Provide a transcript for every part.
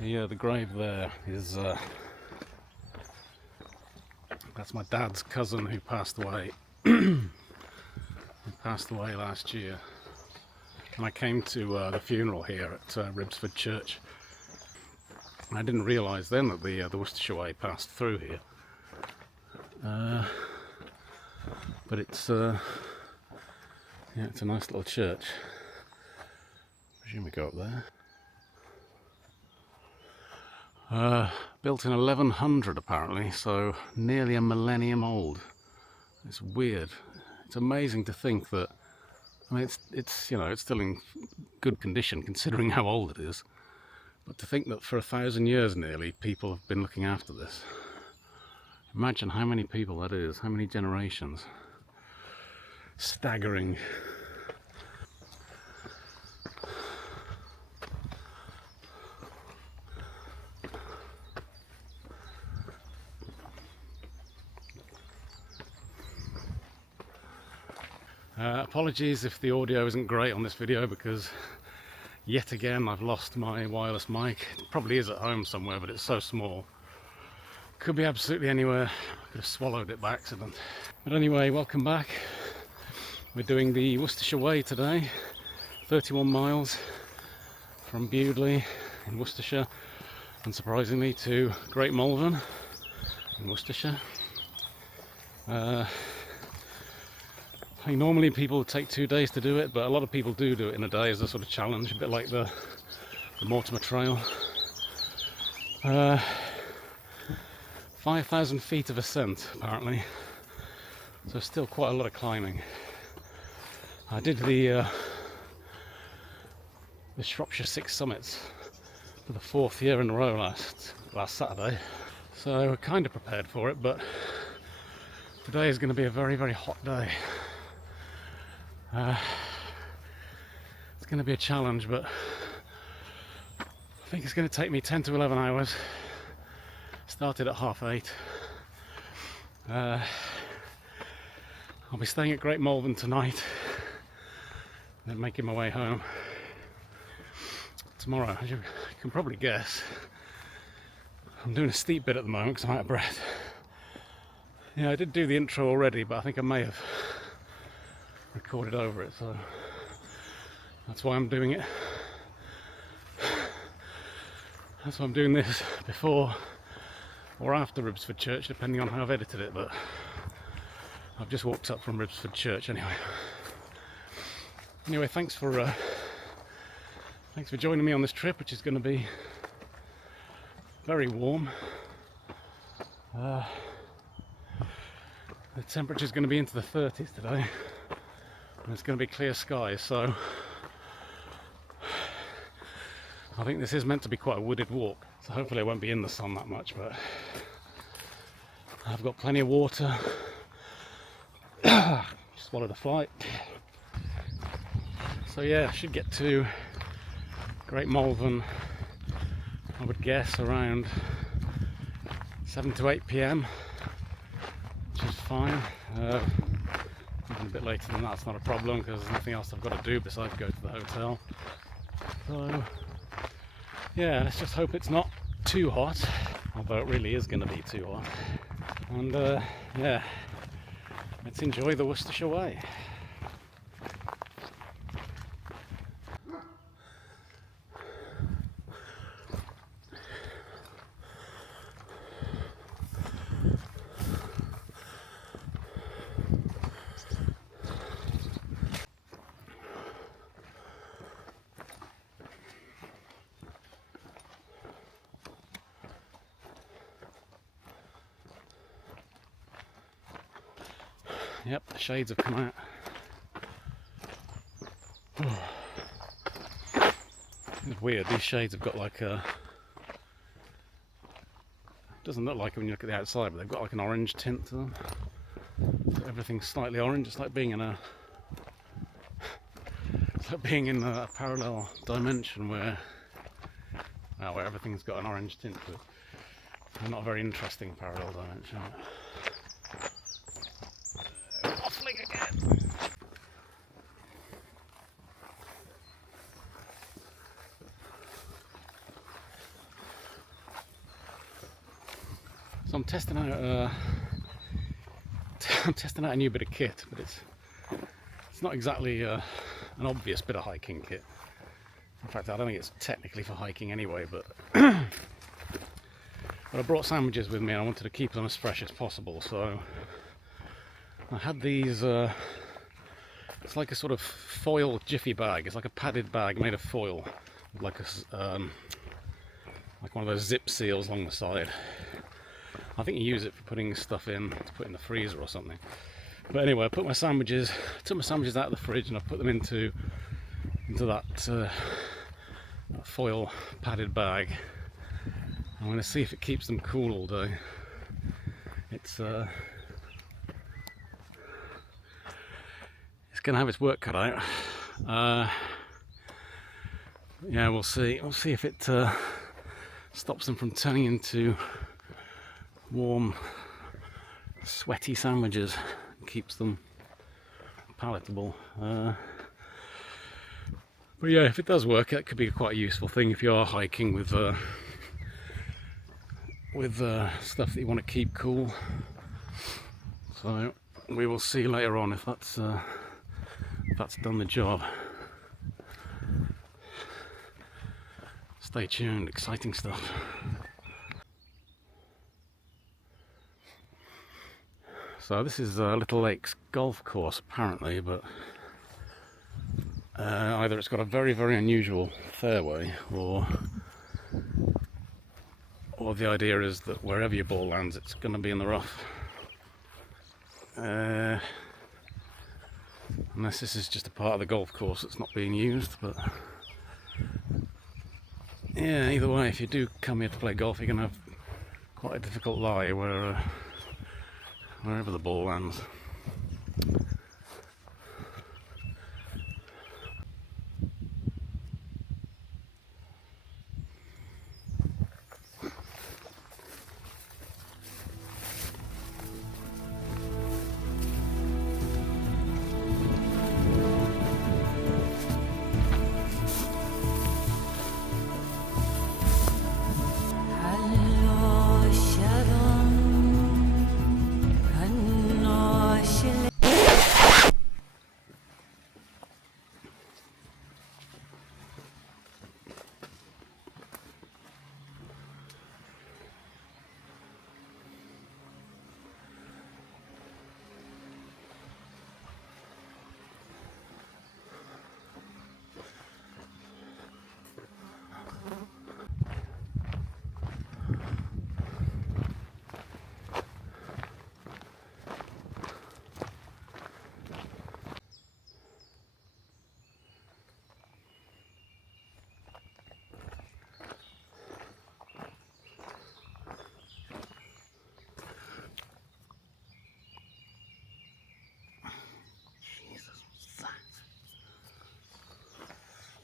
Yeah, the grave there is, that's my dad's cousin who passed away. He passed away last year. And I came to the funeral here at Ribsford Church. I didn't realise then that the Worcestershire Way passed through here. But it's yeah, it's a nice little church. I presume we go up there. Built in 1100 apparently, so nearly a millennium old. It's weird. It's amazing to think that, I mean, it's you know, it's still in good condition considering how old it is. But to think that for 1,000 years nearly, people have been looking after this. Imagine how many people that is, how many generations. Staggering. Apologies if the audio isn't great on this video, because yet again I've lost my wireless mic. It probably is at home somewhere, but it's so small. Could be absolutely anywhere. I could have swallowed it by accident. But anyway, welcome back. We're doing the Worcestershire Way today. 31 miles from Bewdley in Worcestershire, unsurprisingly, to Great Malvern in Worcestershire. I think normally people would take 2 days to do it, but a lot of people do it in a day as a sort of challenge, a bit like the Mortimer Trail. 5,000 feet of ascent apparently, so still quite a lot of climbing. I did the Shropshire Six Summits for the 4th year in a row last Saturday, so we're kind of prepared for it, but today is going to be a very, very hot day. It's going to be a challenge, but I think it's going to take me 10 to 11 hours. Started at 8:30. I'll be staying at Great Malvern tonight, then making my way home tomorrow. As you can probably guess, I'm doing a steep bit at the moment because I'm out of breath. Yeah, I did do the intro already, but I think I may have recorded over it, so that's why I'm doing it. That's why I'm doing this before or after Ribsford Church, depending on how I've edited it, but I've just walked up from Ribsford Church anyway. Anyway, thanks for joining me on this trip, which is going to be very warm. The temperature is going to be into the 30s today, and it's going to be clear skies, so I think this is meant to be quite a wooded walk, so hopefully I won't be in the sun that much, but I've got plenty of water. Swallowed a fly. So yeah, I should get to Great Malvern, I would guess, around 7 to 8 p.m, which is fine. Even a bit later than that's not a problem, because there's nothing else I've got to do besides go to the hotel. So yeah, let's just hope it's not too hot, although it really is going to be too hot. And yeah, let's enjoy the Worcestershire Way. Yep, the shades have come out. It's weird, these shades have got like a... It doesn't look like it when you look at the outside, but they've got like an orange tint to them. So everything's slightly orange. It's like being in a... It's like being in a parallel dimension where... Well, where everything's got an orange tint to it. Not a very interesting parallel dimension. Waffling again! I'm testing out I'm testing out a new bit of kit, but it's not exactly an obvious bit of hiking kit. In fact, I don't think it's technically for hiking anyway, but but I brought sandwiches with me and I wanted to keep them as fresh as possible, so I had these it's like a sort of foil jiffy bag. It's like a padded bag made of foil, like like one of those zip seals along the side. I think you use it for putting stuff in, to put in the freezer or something. But anyway, I took my sandwiches out of the fridge and I put them into that foil padded bag. I'm going to see if it keeps them cool all day. It's going to have its work cut out. Yeah, we'll see. We'll see if it stops them from turning into warm, sweaty sandwiches, keeps them palatable. But yeah, if it does work, it could be quite a useful thing if you are hiking with stuff that you want to keep cool. So we will see later on if that's done the job. Stay tuned, exciting stuff. So this is Little Lakes golf course apparently, but either it's got a very, very unusual fairway, or the idea is that wherever your ball lands, it's going to be in the rough. Unless this is just a part of the golf course that's not being used, but yeah, either way, if you do come here to play golf, you're going to have quite a difficult lie wherever the ball lands.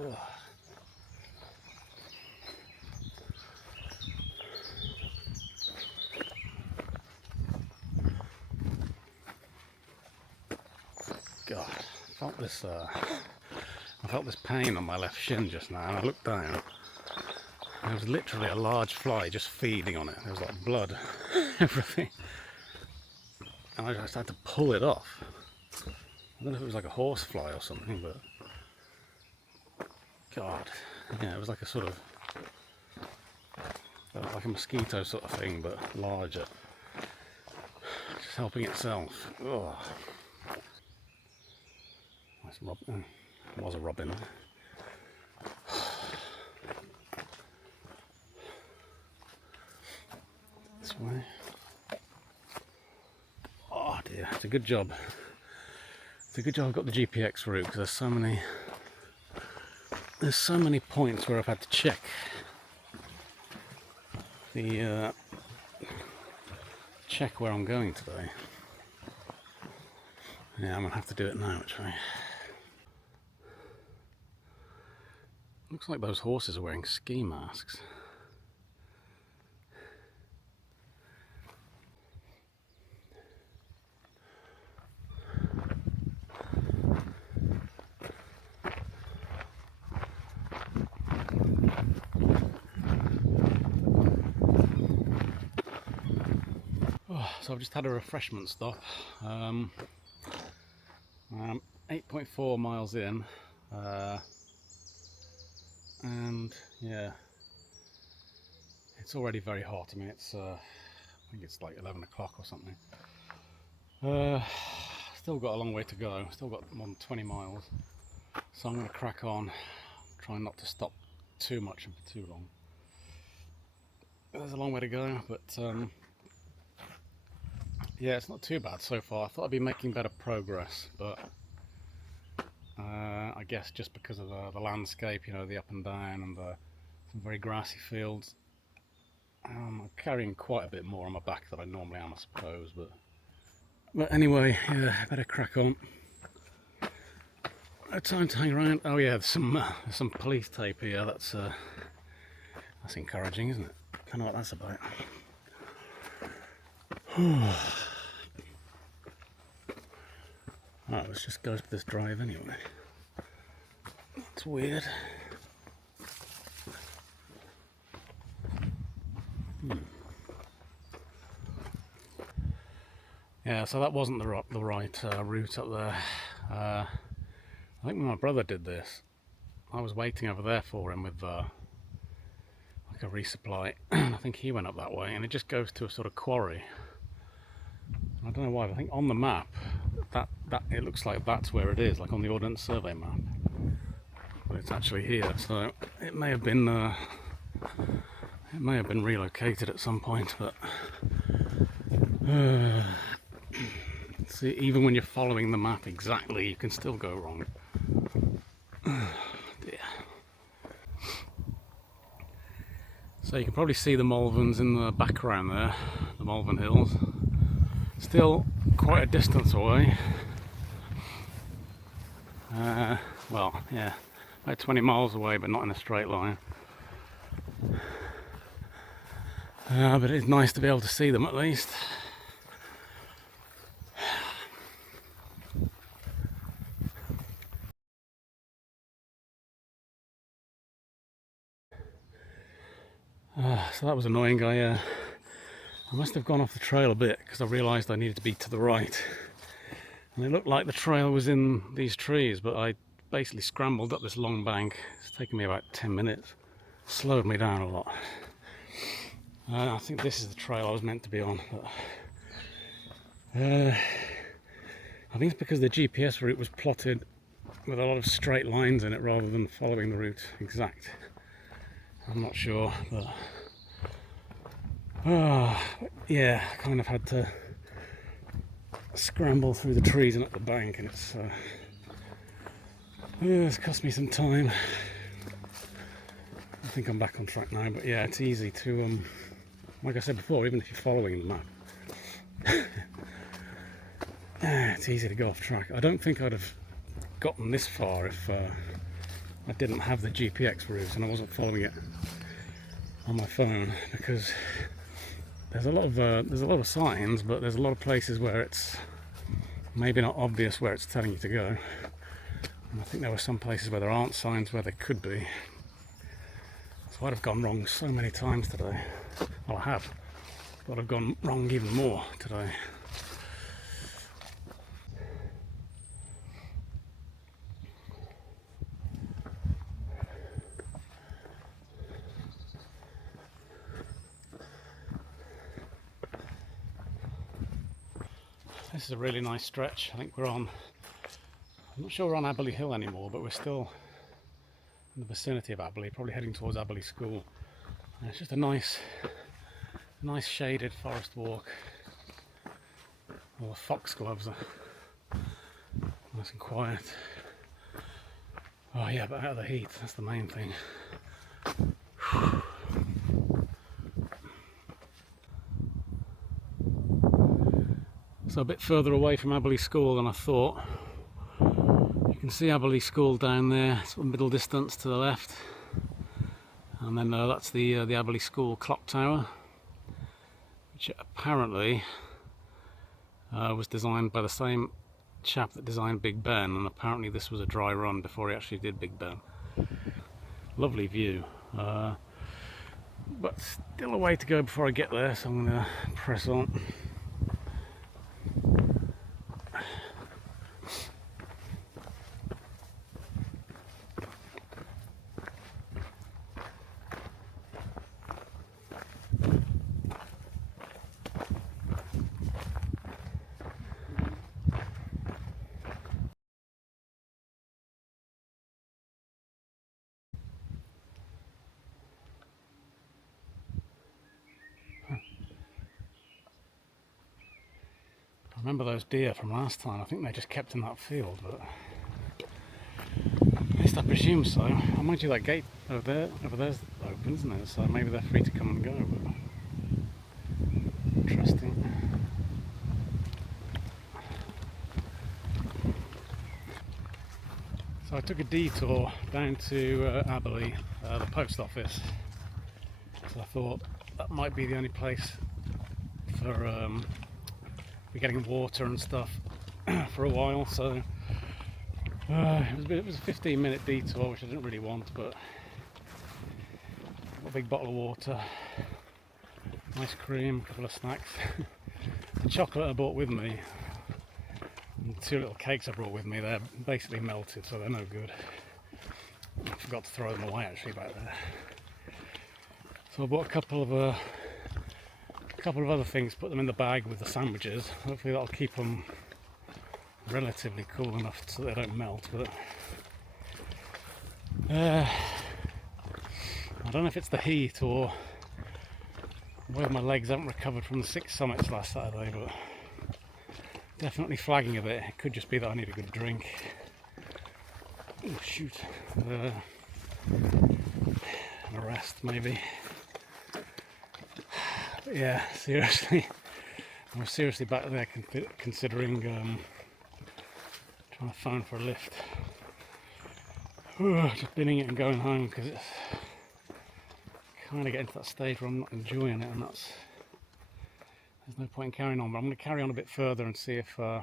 Ugh. God, I felt this pain on my left shin just now, and I looked down. There was literally a large fly just feeding on it. There was like blood, everything, and I just had to pull it off. I don't know if it was like a horse fly or something, but God, yeah, it was like a sort of like a mosquito sort of thing, but larger, just helping itself. Ugh. Nice robin. It was a robin. This way. Oh dear, it's a good job. It's a good job I've got the GPX route, because there's so many points where I've had to check check where I'm going today. Yeah, I'm gonna have to do it now actually. Looks like those horses are wearing ski masks. so I've just had a refreshment stop. I'm 8.4 miles in, and yeah, it's already very hot. I mean, it's I think it's like 11 o'clock or something. Still got a long way to go, still got more than 20 miles, so I'm going to crack on, try not to stop too much and for too long. There's a long way to go, but yeah, it's not too bad so far. I thought I'd be making better progress, but I guess just because of the landscape, you know, the up and down and some very grassy fields, I'm carrying quite a bit more on my back than I normally am, I suppose. But anyway, yeah, better crack on. No time to hang around. Oh yeah, there's some police tape here. That's encouraging, isn't it? I don't know what that's about. Right, let's just go to this drive anyway. That's weird. Yeah, so that wasn't the right route up there. I think when my brother did this, I was waiting over there for him with like a resupply. I think he went up that way, and it just goes to a sort of quarry. I don't know why, but I think on the map that it looks like that's where it is, like on the Ordnance Survey map. But it's actually here, so it may have been relocated at some point. But see, even when you're following the map exactly, you can still go wrong. Dear. So you can probably see the Malverns in the background there, the Malvern Hills. Still quite a distance away. Well, yeah, about 20 miles away, but not in a straight line. But it's nice to be able to see them at least. So that was annoying. I must have gone off the trail a bit because I realised I needed to be to the right. And it looked like the trail was in these trees, but I basically scrambled up this long bank. It's taken me about 10 minutes. Slowed me down a lot. I think this is the trail I was meant to be on. But, I think it's because the GPS route was plotted with a lot of straight lines in it rather than following the route exact. I'm not sure, but yeah, I kind of had to scramble through the trees and up the bank, and it's cost me some time. I think I'm back on track now, but yeah, it's easy to, like I said before, even if you're following the map, it's easy to go off track. I don't think I'd have gotten this far if I didn't have the GPX route and I wasn't following it on my phone, because there's a lot of signs, but there's a lot of places where it's maybe not obvious where it's telling you to go. And I think there were some places where there aren't signs where there could be. So I'd have gone wrong so many times today. Well, I have, but I've gone wrong even more today. This is a really nice stretch. I think I'm not sure we're on Abberley Hill anymore, but we're still in the vicinity of Abberley, probably heading towards Abberley School. And it's just a nice shaded forest walk. All the foxgloves are nice and quiet. Oh yeah, but out of the heat, that's the main thing. So a bit further away from Abberley School than I thought. You can see Abberley School down there, sort of middle distance to the left. And then that's the Abberley School clock tower, which apparently was designed by the same chap that designed Big Ben, and apparently this was a dry run before he actually did Big Ben. Lovely view, but still a way to go before I get there, so I'm going to press on. remember those deer from last time. I think they just kept in that field, but at least I presume so. I mind you, that gate over there's open, isn't it? So maybe they're free to come and go. But interesting. So I took a detour down to Abberley, the post office. So I thought that might be the only place for getting water and stuff for a while. So it was a 15-minute detour, which I didn't really want, but got a big bottle of water, ice cream, a couple of snacks, the chocolate I brought with me, and 2 little cakes I brought with me. They're basically melted, so they're no good. I forgot to throw them away actually back there. So I bought a couple of other things, put them in the bag with the sandwiches. Hopefully that'll keep them relatively cool enough so they don't melt. But I don't know if it's the heat or whether my legs haven't recovered from the 6 summits last Saturday, but definitely flagging a bit. It could just be that I need a good drink. Oh shoot. And a rest maybe. But yeah, seriously, I was seriously back there considering trying to phone for a lift. Just binning it and going home, because it's kind of getting to that stage where I'm not enjoying it, and there's no point in carrying on. But I'm going to carry on a bit further and see if I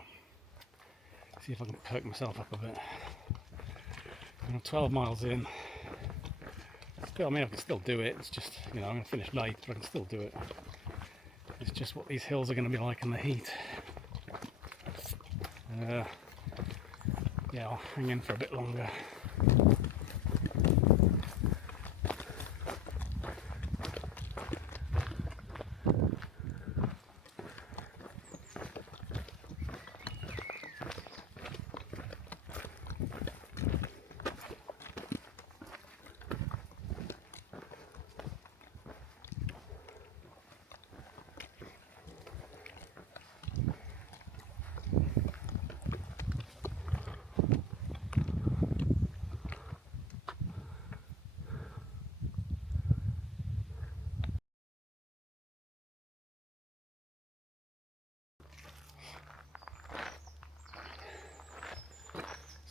can perk myself up a bit. I'm 12 miles in. Still, I mean, I can still do it. It's just, I'm going to finish late, but I can still do it. It's just what these hills are going to be like in the heat. Yeah, I'll hang in for a bit longer.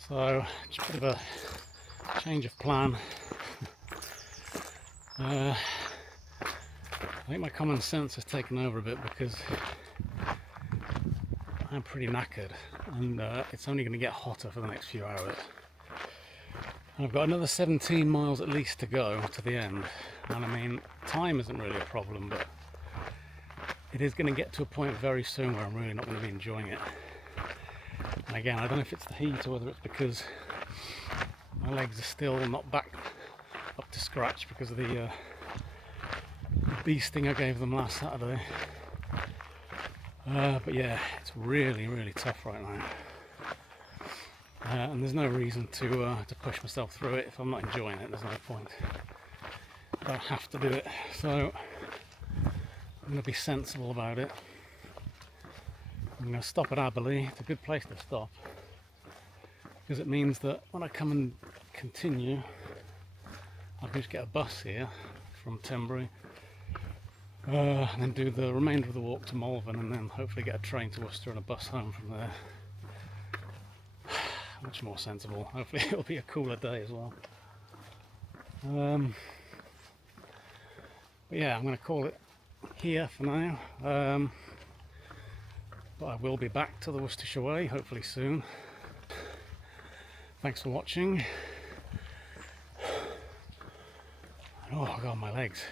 So, just a bit of a change of plan. I think my common sense has taken over a bit, because I'm pretty knackered, and it's only going to get hotter for the next few hours. And I've got another 17 miles at least to go to the end, and I mean, time isn't really a problem, but it is going to get to a point very soon where I'm really not going to be enjoying it. And again, I don't know if it's the heat or whether it's because my legs are still not back up to scratch because of the beasting I gave them last Saturday. But yeah, it's really, really tough right now. And there's no reason to push myself through it if I'm not enjoying it. There's no point. I don't have to do it. So I'm going to be sensible about it. I'm going to stop at Abberley. It's a good place to stop, because it means that when I come and continue, I can just get a bus here from Tenbury, and then do the remainder of the walk to Malvern, and then hopefully get a train to Worcester and a bus home from there. Much more sensible. Hopefully it'll be a cooler day as well. But yeah, I'm going to call it here for now. But I will be back to the Worcestershire Way hopefully soon. Thanks for watching. Oh god, my legs.